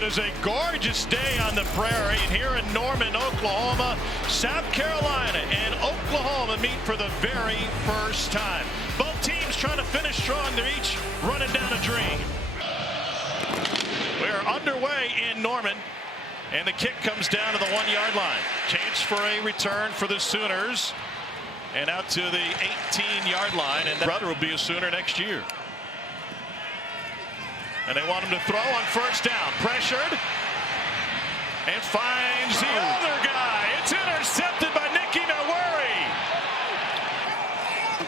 It is a gorgeous day on the prairie here in Norman, Oklahoma. South Carolina and Oklahoma meet for the very first time. Both teams trying to finish strong. They're each running down a dream. We are underway in Norman, and the kick comes down to the 1-yard line. Chance for a return for the Sooners, and out to the 18-yard line, and that brother will be a Sooner next year. And they want him to throw on first down. Pressured. And finds the other guy. It's intercepted by Nicky Noweri.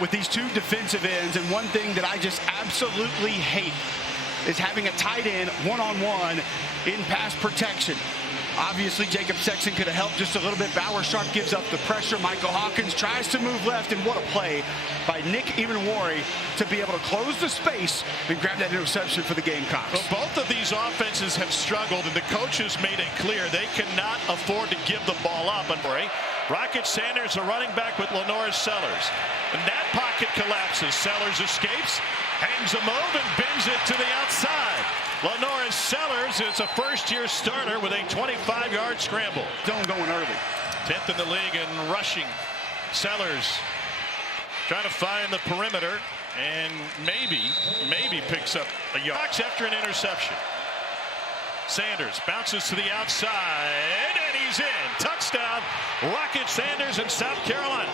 With these two defensive ends, and one thing that I just absolutely hate is having a tight end one-on-one in pass protection. Obviously, Jacob Sexton could have helped just a little bit. Bauer Sharp gives up the pressure. Michael Hawkins tries to move left, and what a play by Nick Ebenwari to be able to close the space and grab that interception for the Gamecocks. Well, both of these offenses have struggled, and the coaches made it clear they cannot afford to give the ball up. And Rocket Sanders, a running back with Lenore Sellers. And that pocket collapses. Sellers escapes, hangs a move, and bends it to the outside. Lenore Sellers is a first-year starter with a 25-yard scramble. Zone going early. 10th in the league in rushing. Sellers trying to find the perimeter and maybe picks up a yard after an interception. Sanders bounces to the outside, and he's in. Touchdown, Rocket Sanders in South Carolina.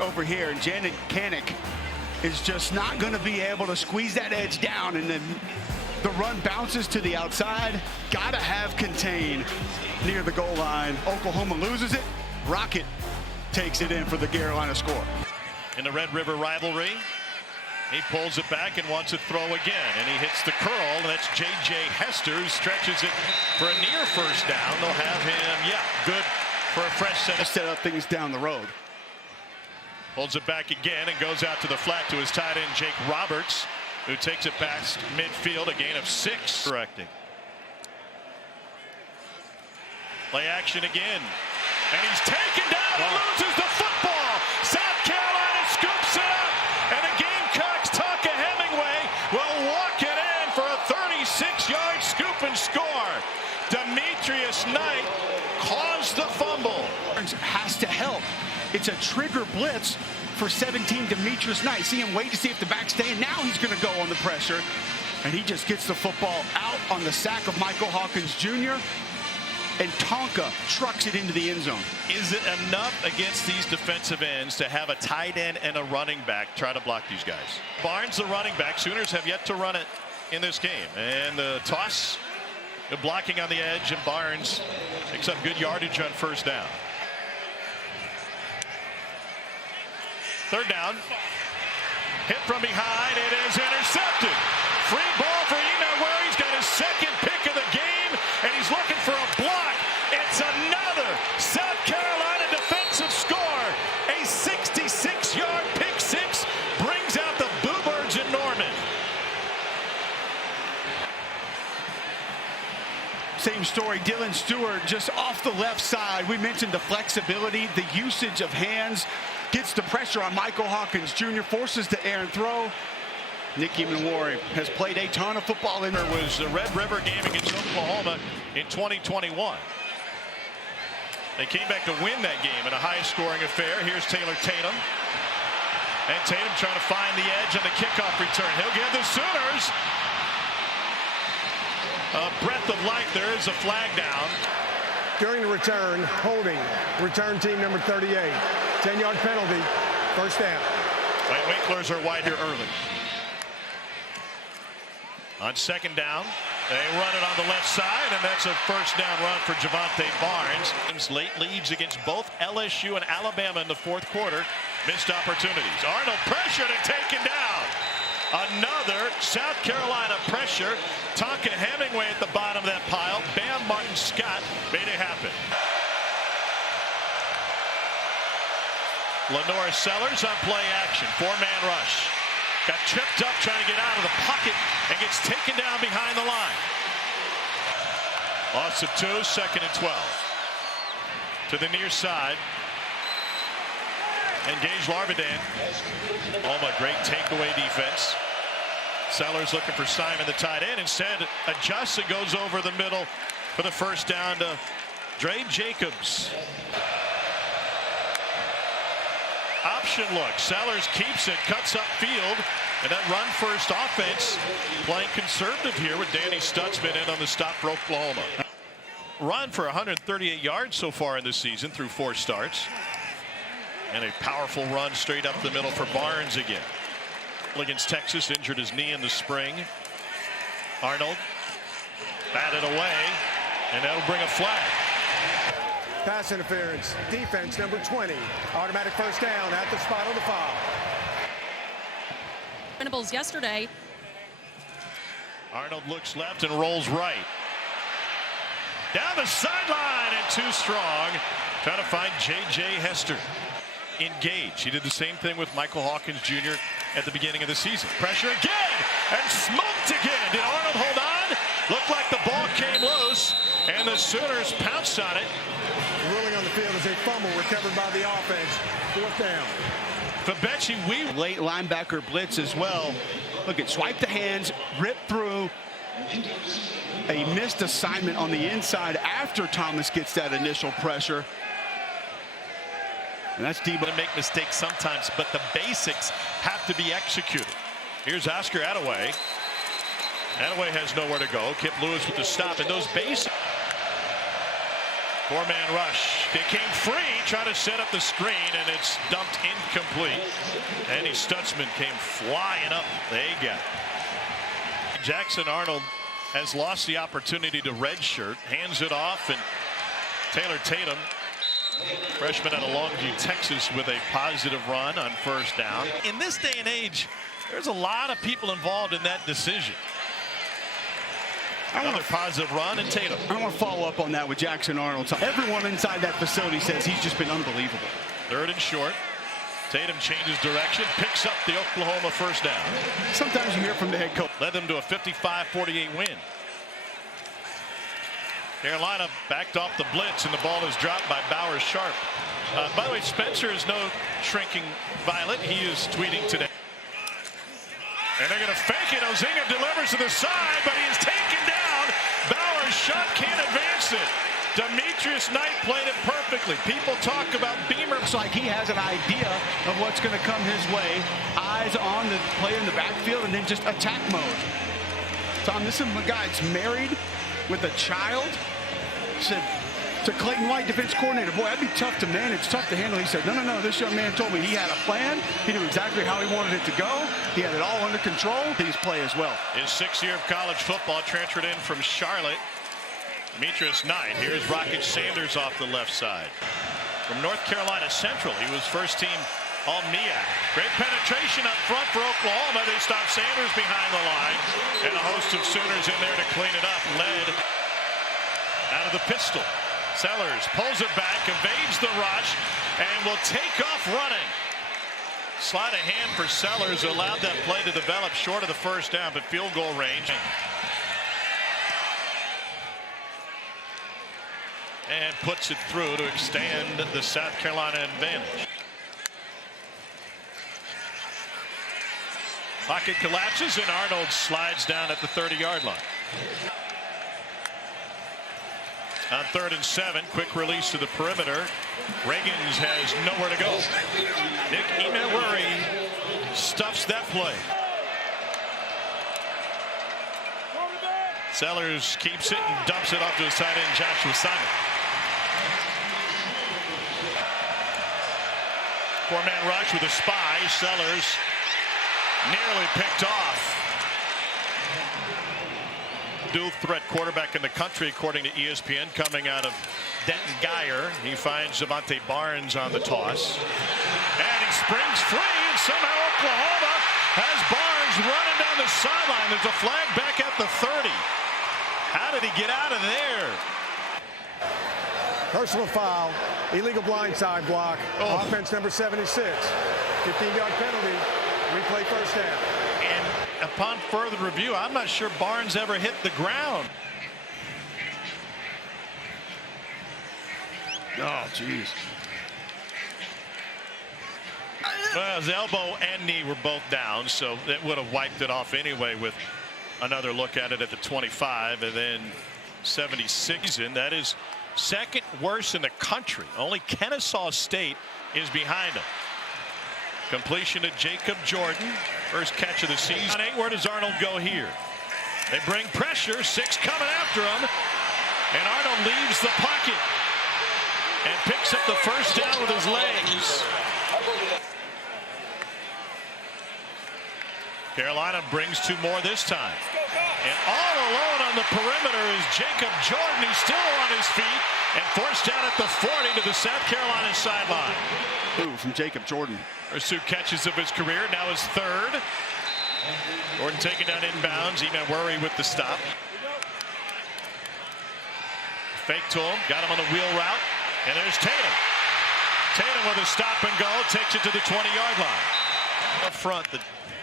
Over here, and Janet Kanik is just not going to be able to squeeze that edge down, and then the run bounces to the outside. Gotta have contain near the goal line. Oklahoma loses it. Rocket takes it in for the Carolina score. In the Red River rivalry, he pulls it back and wants to throw again, and he hits the curl, and that's J.J. Hester, who stretches it for a near first down. They'll have him, good for a fresh set. Set up things down the road. Holds it back again and goes out to the flat to his tight end, Jake Roberts, who takes it past midfield, a gain of 6. Correcting. Play action again. And he's taken down and loses the football. South Carolina scoops it up. And the Gamecocks, Tonka Hemingway, will walk it in for a 36-yard scoop and score. Demetrius Knight caused the fumble. Has to help. It's a trigger blitz for 17, Demetrius Knight. See him wait to see if the back's staying. Now he's going to go on the pressure. And he just gets the football out on the sack of Michael Hawkins Jr. And Tonka trucks it into the end zone. Is it enough against these defensive ends to have a tight end and a running back try to block these guys? Barnes, the running back. Sooners have yet to run it in this game. And the toss, the blocking on the edge, and Barnes picks up good yardage on first down. Third down. Hit from behind. It is intercepted. Free ball for Inouye. He's got his second pick of the game, and he's looking for a block. It's another South Carolina defensive score. A 66-yard pick six brings out the Bluebirds in Norman. Same story. Dylan Stewart just off the left side. We mentioned the flexibility, the usage of hands. Gets the pressure on Michael Hawkins Jr., forces the air and throw. Nick Ebenwari has played a ton of football in there. Was the Red River game against Oklahoma in 2021. They came back to win that game in a high-scoring affair. Here's Taylor Tatum. And Tatum trying to find the edge on the kickoff return. He'll give the Sooners a breath of life. There is a flag down. During the return, holding, return team number 38. 10-yard penalty, first down. Wayne Winklers are wide here early. On second down, they run it on the left side, and that's a first down run for Javante Barnes. Late leads against both LSU and Alabama in the fourth quarter. Missed opportunities. Arnold pressured and taken down. Another South Carolina pressure. Tonka Hemingway at the bottom of that pile. Bam Martin Scott made it happen. Lenore Sellers on play action. 4-man rush. Got tripped up trying to get out of the pocket and gets taken down behind the line. Loss of 2, 2nd and 12. To the near side. And Gage Larvidan. Oklahoma, great takeaway defense. Sellers looking for Simon, the tight end. Instead, adjusts and goes over the middle for the first down to Dre Jacobs. Option look. Sellers keeps it, cuts upfield, and that run first offense playing conservative here with Danny Stutzman in on the stop for Oklahoma. Run for 138 yards so far in this season through 4 starts. And a powerful run straight up the middle for Barnes again. Against Texas, injured his knee in the spring. Arnold batted away, and that'll bring a flag. Pass interference. Defense number 20. Automatic first down at the spot of the foul. Venables yesterday. Arnold looks left and rolls right. Down the sideline and too strong. Trying to find J.J. Hester. Engage. He did the same thing with Michael Hawkins Jr. at the beginning of the season. Pressure again and smoked again. Did Arnold hold on? Looked like the ball came loose and the Sooners pounced on it. The ruling on the field is a fumble recovered by the offense. 4th down. Fabechi Weave. Late linebacker blitz as well. Look at swipe the hands, rip through. A missed assignment on the inside after Thomas gets that initial pressure. And that's Debo. To make mistakes sometimes, but the basics have to be executed. Here's Oscar Attaway. Attaway has nowhere to go. Kip Lewis with the stop, and those basics. 4-man rush. They came free, trying to set up the screen, and it's dumped incomplete. Danny Stutzman came flying up. They got it. Jackson Arnold has lost the opportunity to redshirt, hands it off, and Taylor Tatum, freshman out of Longview, Texas, with a positive run on first down. In this day and age, there's a lot of people involved in that decision. Another positive run, and Tatum. I want to follow up on that with Jackson Arnold. Everyone inside that facility says he's just been unbelievable. 3rd and short. Tatum changes direction, picks up the Oklahoma first down. Sometimes you hear from the head coach. Led them to a 55-48 win. Carolina backed off the blitz, and the ball is dropped by Bowers Sharp. By the way, Spencer is no shrinking violet. He is tweeting today. And they're going to fake it. Ozinga delivers to the side, but he is taken down. Bowers shot, can't advance it. Demetrius Knight played it perfectly. People talk about Beamer. Looks like he has an idea of what's going to come his way. Eyes on the player in the backfield, and then just attack mode. Tom, this is a guy that's married with a child. Said to Clayton White, defense coordinator, boy, that'd be tough to manage, tough to handle. He said, no, this young man told me he had a plan. He knew exactly how he wanted it to go. He had it all under control. His play as well. His 6th year of college football, transferred in from Charlotte. Demetrius Knight. Here's Rocket Sanders off the left side. From North Carolina Central, he was first team All-MEAC. Great penetration up front for Oklahoma. They stop Sanders behind the line. And a host of Sooners in there to clean it up. Led out of the pistol. Sellers pulls it back, evades the rush, and will take off running. Sleight of hand for Sellers, allowed that play to develop short of the first down, but field goal range. And puts it through to extend the South Carolina advantage. Pocket collapses, and Arnold slides down at the 30-yard line. On 3rd and 7, quick release to the perimeter. Reagans has nowhere to go. Nick Emilwuri stuffs that play. Sellers keeps it and dumps it off to his tight end, Joshua Simon. 4-man rush with a spy. Sellers nearly picked off. Dual threat quarterback in the country, according to ESPN, coming out of Denton Guyer. He finds Javante Barnes on the toss. And he springs free, and somehow Oklahoma has Barnes running down the sideline. There's a flag back at the 30. How did he get out of there? Personal foul, illegal blindside block, offense number 76. 15-yard penalty, replay first down. And upon further review, I'm not sure Barnes ever hit the ground. Oh, jeez. Well, his elbow and knee were both down, so that would have wiped it off anyway with another look at it at the 25 and then 76. And that is second worst in the country. Only Kennesaw State is behind him. Completion to Jacob Jordan. First catch of the season. Where does Arnold go here? They bring pressure. 6 coming after him. And Arnold leaves the pocket and picks up the first down with his legs. Carolina brings 2 more this time. And all alone on the perimeter is Jacob Jordan. He's still on his feet and forced down at the 40 to the South Carolina sideline. Ooh, from Jacob Jordan. First 2 catches of his career, now his 3rd. Jordan taken down inbounds, even worry with the stop. Fake to him, got him on the wheel route, and there's Tatum. Tatum with a stop and go, takes it to the 20-yard line. Up front, the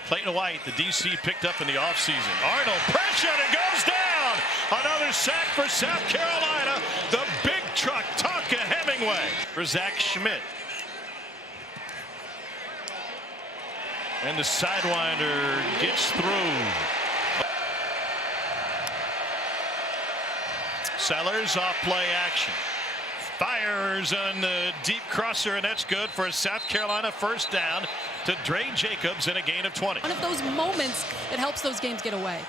Clayton White, the DC picked up in the offseason. Arnold pressured and goes down. Another sack for South Carolina. The big truck, Tonka Hemingway. For Zach Schmidt. And the sidewinder gets through. Sellers off play action. Fires on the deep crosser, and that's good for a South Carolina first down to Dre Jacobs in a gain of 20. One of those moments that helps those games get away.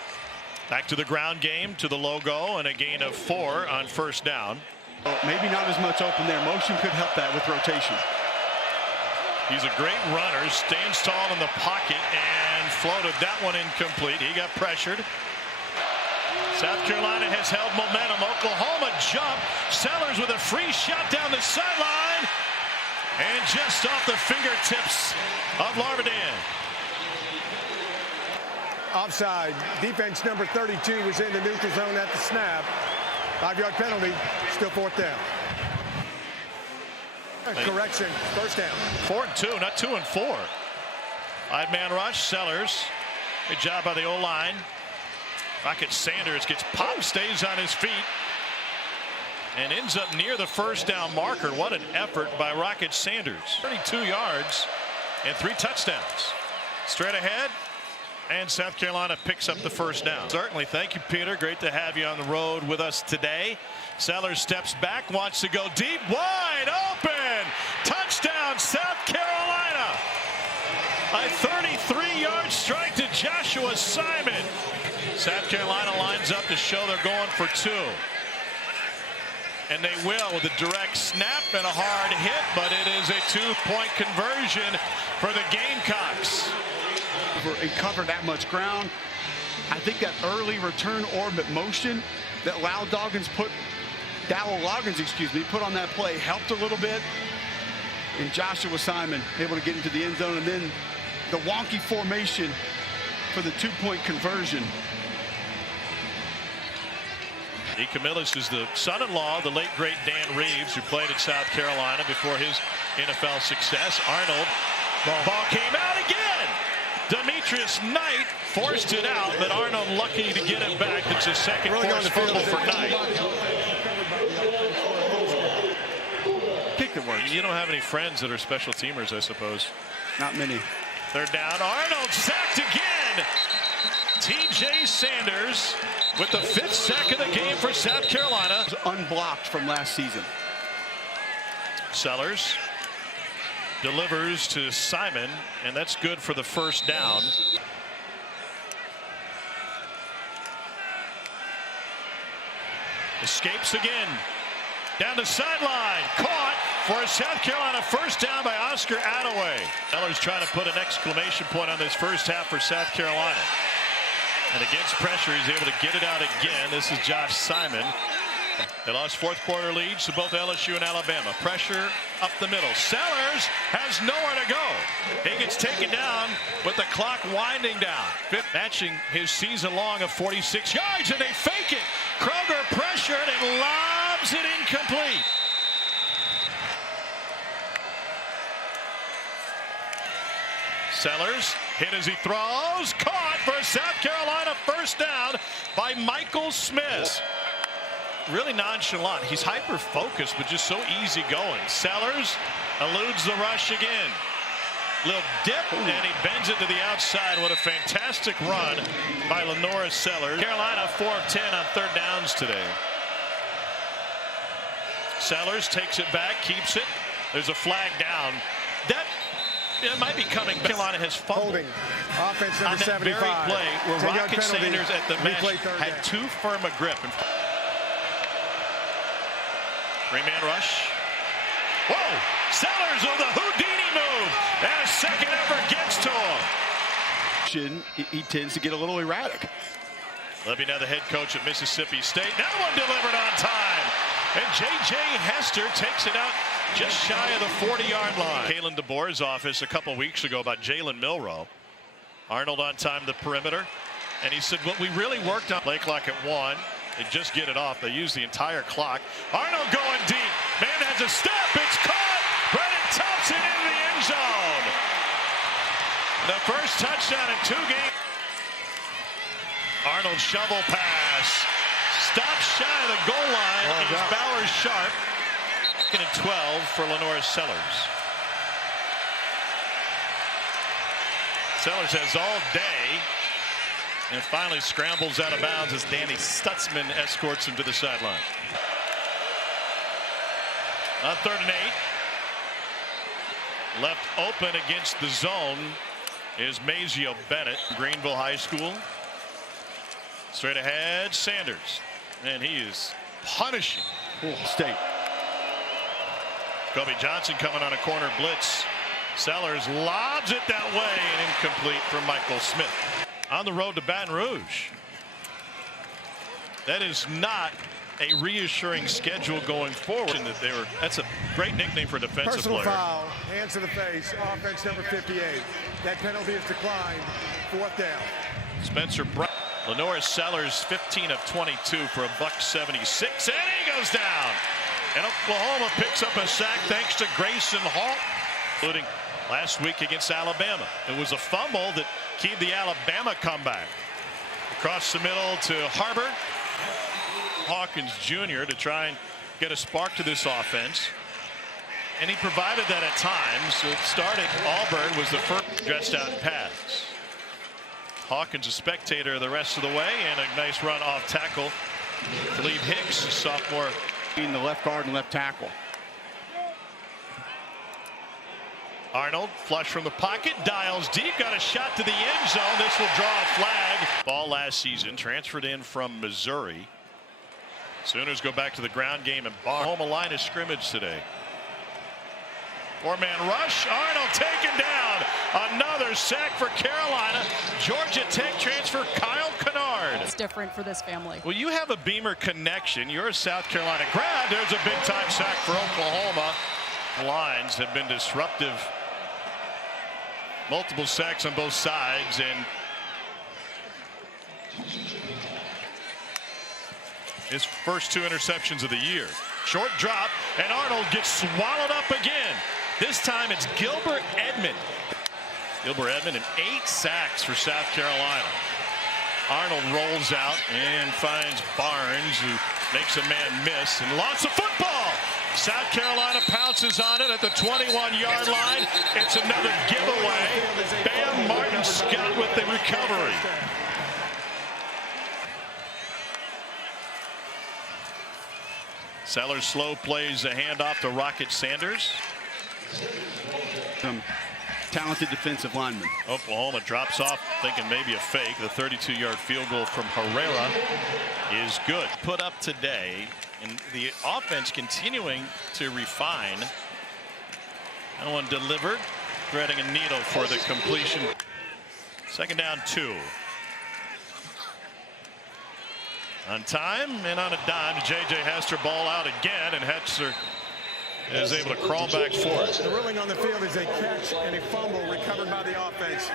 Back to the ground game, to the logo, and a gain of 4 on first down. Well, maybe not as much open there. Motion could help that with rotation. He's a great runner, stands tall in the pocket and floated that one incomplete. He got pressured. South Carolina has held momentum. Oklahoma jump. Sellers with a free shot down the sideline. And just off the fingertips of Larvadin. Offside. Defense number 32 was in the neutral zone at the snap. 5-yard penalty. Still 4th down. Correction. First down. 4 and 2, not 2 and 4. 5-man rush. Sellers. Good job by the O-line. Rocket Sanders gets popped, stays on his feet, and ends up near the first down marker. What an effort by Rocket Sanders. 32 yards and 3 touchdowns. Straight ahead, and South Carolina picks up the first down. Certainly. Thank you, Peter. Great to have you on the road with us today. Sellers steps back, wants to go deep, wide open. Touchdown, South Carolina. A 33-yard strike to Joshua Simon. South Carolina lines up to show they're going for 2. And they will with a direct snap and a hard hit, but it is a 2-point conversion for the Gamecocks. And cover that much ground. I think that early return orbit motion that Dowell Loggins put on that play helped a little bit. And Joshua Simon able to get into the end zone, and then the wonky formation for the 2-point conversion. E. Camillus is the son-in-law of the late, great Dan Reeves, who played at South Carolina before his NFL success. Arnold, ball came out again. Demetrius Knight forced it out, but Arnold lucky to get it back. It's his second forced fumble for Knight. Kick that works. You don't have any friends that are special teamers, I suppose. Not many. 3rd down. Arnold sacked again. T.J. Sanders with the 5th sack of the game for South Carolina. Unblocked from last season. Sellers delivers to Simon, and that's good for the first down. Escapes again. Down the sideline. Caught for a South Carolina first down by Oscar Attaway. Sellers trying to put an exclamation point on this first half for South Carolina. And against pressure, he's able to get it out again. This is Josh Simon. They lost 4th quarter leads to both LSU and Alabama. Pressure up the middle. Sellers has nowhere to go. He gets taken down with the clock winding down. Matching his season long of 46 yards, and they fake it. Kroger pressured and lobs it incomplete. Sellers hit as he throws. Caught for a South Carolina first down by Michael Smith. Really nonchalant. He's hyper-focused, but just so easy going. Sellers eludes the rush again. Little dip, and he bends it to the outside. What a fantastic run by Lenora Sellers. Carolina 4 of 10 on third downs today. Sellers takes it back, keeps it. There's a flag down. That it might be coming. Carolina has fumbled. Holding. Offense number on that 75. very play where 10-yard Rocket penalty. Sanders at the mesh Replay third had down. too firm a grip. Three-man rush. Whoa! Sellers with a Houdini move. And a second effort gets to him. He tends to get a little erratic. Let me know the head coach at Mississippi State. That one delivered on time. And J.J. Hester takes it out just shy of the 40-yard line. Kalen DeBoer's office a couple weeks ago about Jalen Milroe. Arnold on time the perimeter. And he said, what we really worked on, play clock at 1. They just get it off. They use the entire clock. Arnold going deep. Man has a step. It's caught. Brennan Thompson into the end zone. The first touchdown in 2 games. Arnold shovel pass. Stop shy of the goal line. Is Bowers sharp. Second and 12 for Lenora Sellers. Sellers has all day. And finally scrambles out of bounds as Danny Stutzman escorts him to the sideline. On 3rd and 8. Left open against the zone is Mazio Bennett, Greenville High School. Straight ahead, Sanders. And he is punishing State. Kobe Johnson coming on a corner blitz. Sellers lobs it that way and incomplete from Michael Smith. On the road to Baton Rouge. That is not a reassuring schedule going forward. That's a great nickname for a defensive Personal player. foul, hands to the face, offense number 58. That penalty is declined. 4th down. Spencer Brown. Lenora Sellers 15 of 22 for a $176, and he goes down. And Oklahoma picks up a sack thanks to Grayson Hall, including last week against Alabama. It was a fumble that keyed the Alabama comeback. Across the middle to Harbor. Hawkins Jr. to try and get a spark to this offense. And he provided that at times. Starting Auburn was the first dressed out in pads. Hawkins a spectator the rest of the way, and a nice run off tackle to leave Hicks, a sophomore. In the left guard and left tackle. Arnold flush from the pocket, dials deep, got a shot to the end zone. This will draw a flag. Ball last season, transferred in from Missouri. Sooners go back to the ground game and home a line of scrimmage today. 4-man rush. Arnold taken down. Another sack for Carolina. Georgia Tech transfer Kyle Kennard. It's different for this family. Well, you have a Beamer connection. You're a South Carolina grad. There's a big-time sack for Oklahoma. Lines have been disruptive. Multiple sacks on both sides, and his first 2 interceptions of the year. Short drop, and Arnold gets swallowed up again. This time it's Gilbert Edmond. Gilbert Edmond, and 8 sacks for South Carolina. Arnold rolls out and finds Barnes, who makes a man miss, and lots of football. South Carolina pounces on it at the 21-yard line. It's another giveaway. Bam Martin Scott with the recovery. Sellers slow plays a handoff to Rocket Sanders. Some talented defensive linemen. Oklahoma drops off, thinking maybe a fake. The 32-yard field goal from Herrera is good. Put up today, and the offense continuing to refine. That one delivered, threading a needle for the completion. 2nd down 2. On time and on a dime, J.J. Hester ball out again, and Hester is able to crawl back for it. The ruling on the field is a catch and a fumble recovered by the offense.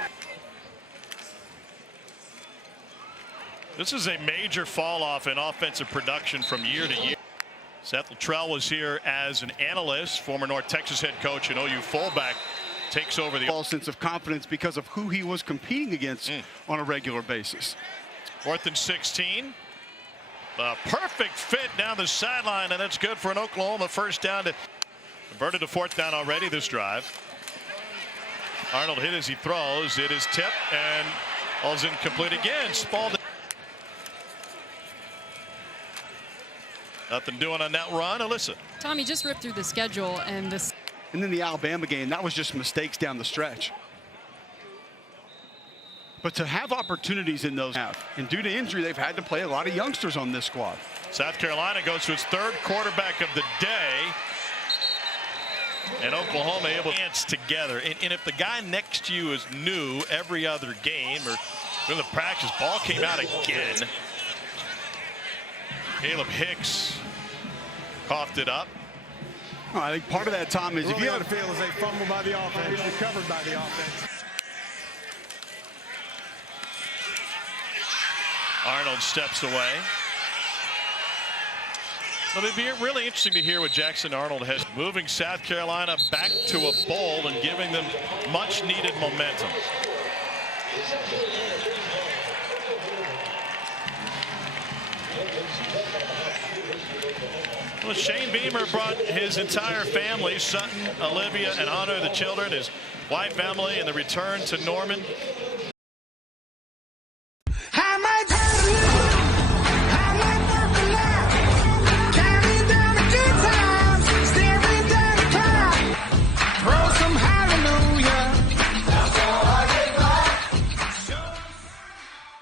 This is a major fall off in offensive production from year to year. Seth Luttrell was here as an analyst. Former North Texas head coach and OU fullback takes over the False sense of confidence because of who he was competing against on a regular basis. 4th and 16. A perfect fit down the sideline, and that's good for an Oklahoma first down. Converted to 4th down already this drive. Arnold hit as he throws. It is tipped and all's incomplete again. Spalding. Nothing doing on that run. Alyssa. Tommy just ripped through the schedule, and this. And then the Alabama game, that was just mistakes down the stretch. But to have opportunities in those, and due to injury, they've had to play a lot of youngsters on this squad. South Carolina goes to its third quarterback of the day. And Oklahoma able to dance together. And if the guy next to you is new every other game or in the practice, ball came out again. Caleb Hicks coughed it up. Oh, I think part of that, Tom, is Really if you on have the field as they fumble by the offense, recovered by the offense. Arnold steps away. Well, it'd be really interesting to hear what Jackson Arnold has, moving South Carolina back to a bowl and giving them much needed momentum. Well, Shane Beamer brought his entire family, Sutton, Olivia, and Honor, the children, his wife Emily, and the return to Norman.